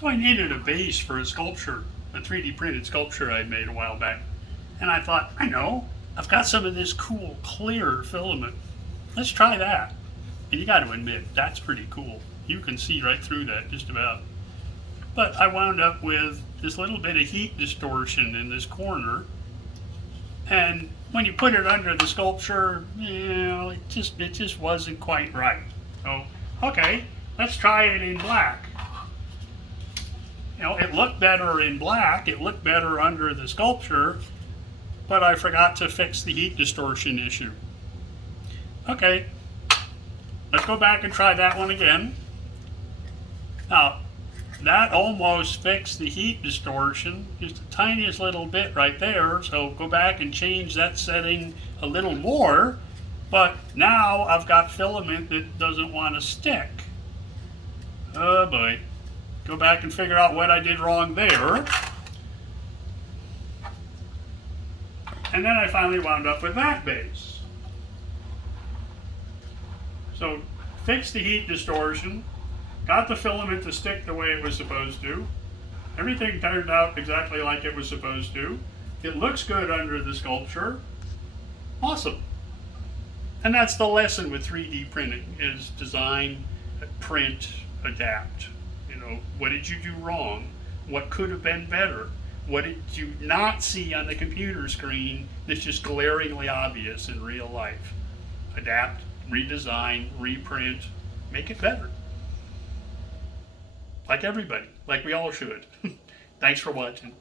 So I needed a base for a sculpture, a 3D printed sculpture I'd made a while back. And I thought, I know, I've got some of this cool clear filament. Let's try that. And you got to admit, that's pretty cool. You can see right through that just about. But I wound up with this little bit of heat distortion in this corner. And when you put it under the sculpture, it just wasn't quite right. So, okay, let's try it in black. It looked better in black, it looked better under the sculpture, but I forgot to fix the heat distortion issue. Okay, let's go back and try that one again. Now, that almost fixed the heat distortion, just the tiniest little bit right there, so go back and change that setting a little more, but now I've got filament that doesn't want to stick. Oh boy. Go back and figure out what I did wrong there. And then I finally wound up with that base. So, fixed the heat distortion, got the filament to stick the way it was supposed to. Everything turned out exactly like it was supposed to. It looks good under the sculpture. Awesome. And that's the lesson with 3D printing, is design, print, adapt. What did you do wrong? What could have been better? What did you not see on the computer screen that's just glaringly obvious in real life? Adapt, redesign, reprint, make it better. Like everybody, like we all should. Thanks for watching.